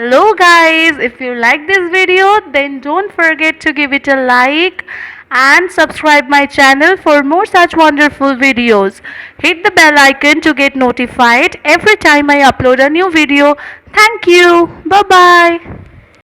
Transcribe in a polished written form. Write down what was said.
Hello guys, if you like this video then don't forget to give it a like and subscribe my channel for more such wonderful videos. Hit the bell icon to get notified every time I upload a new video. Thank you. Bye bye.